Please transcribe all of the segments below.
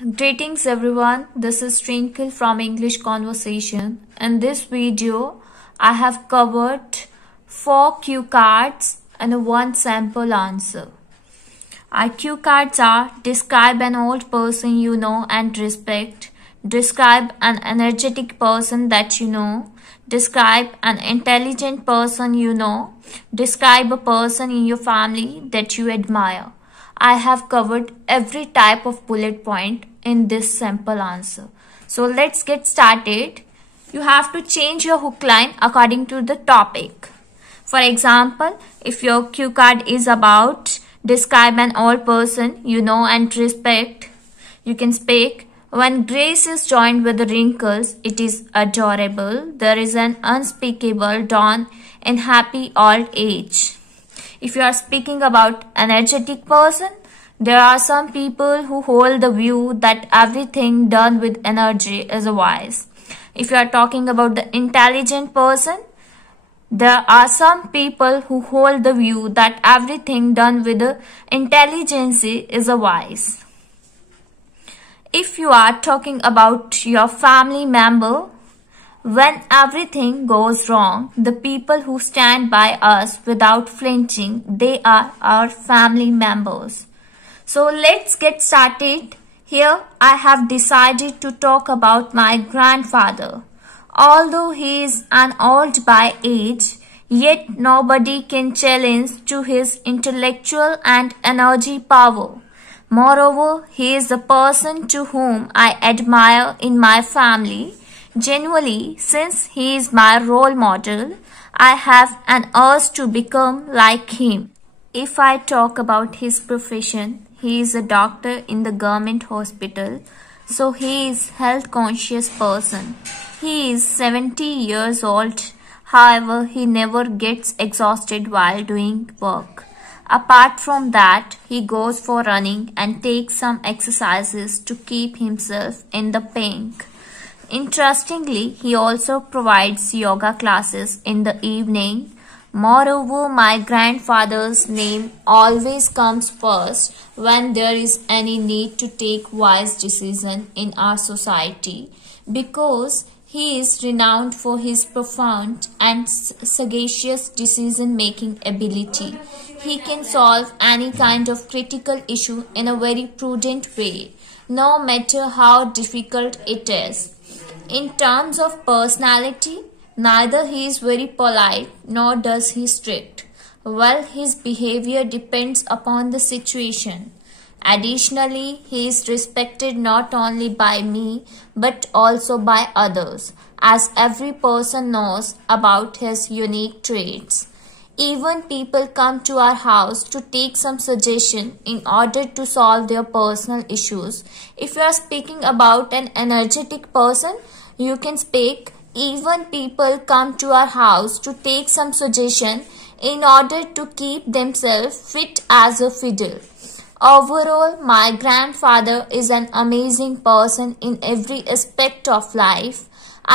Greetings everyone, this is Twinkle from English Conversation. In this video, I have covered 4 cue cards and 1 sample answer. Our cue cards are: describe an old person you know and respect, describe an energetic person that you know, describe an intelligent person you know, describe a person in your family that you admire. I have covered every type of bullet point in this sample answer. So let's get started. You have to change your hook line according to the topic. For example, if your cue card is about describe an old person you know and respect, you can speak: when grace is joined with the wrinkles, it is adorable. There is an unspeakable dawn in happy old age. If you are speaking about energetic person, there are some people who hold the view that everything done with energy is wise. If you are talking about the intelligent person, there are some people who hold the view that everything done with intelligence is wise. If you are talking about your family member, when everything goes wrong, the people who stand by us without flinching, they are our family members. So let's get started. Here I have decided to talk about my grandfather. Although he is an old by age, yet nobody can challenge to his intellectual and energy power. Moreover, he is the person to whom I admire in my family. Genuinely, since he is my role model, I have an urge to become like him. If I talk about his profession, he is a doctor in the government hospital, so he is health conscious person. He is 70 years old, however he never gets exhausted while doing work. Apart from that, he goes for running and takes some exercises to keep himself in the pink. Interestingly, he also provides yoga classes in the evening. Moreover, my grandfather's name always comes first when there is any need to take wise decision in our society, because he is renowned for his profound and sagacious decision-making ability. He can solve any kind of critical issue in a very prudent way, no matter how difficult it is. In terms of personality, neither he is very polite nor does he strict. Well, his behavior depends upon the situation. Additionally, he is respected not only by me but also by others, as every person knows about his unique traits. Even people come to our house to take some suggestion in order to solve their personal issues. If you are speaking about an energetic person, you can speak: even people come to our house to take some suggestion in order to keep themselves fit as a fiddle. Overall, my grandfather is an amazing person in every aspect of life.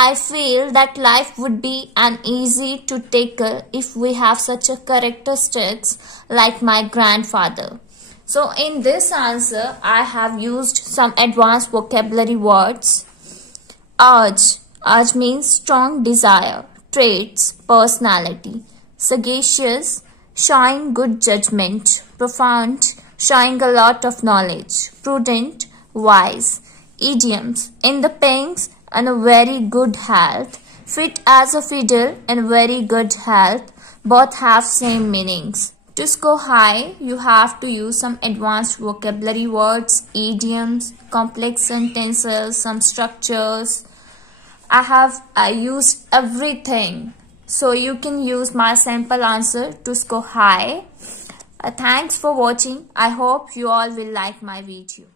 I feel that life would be an easy to tackle if we have such a characteristics like my grandfather. So in this answer, I have used some advanced vocabulary words. Urge. Urge means strong desire. Traits, personality. Sagacious, showing good judgment. Profound, showing a lot of knowledge. Prudent, wise. Idioms, in the pinks and a very good health. Fit as a fiddle and very good health. Both have same meanings. To score high, you have to use some advanced vocabulary words, idioms, complex sentences, some structures. I used everything, so you can use my sample answer to score high. Thanks for watching. I hope you all will like my video.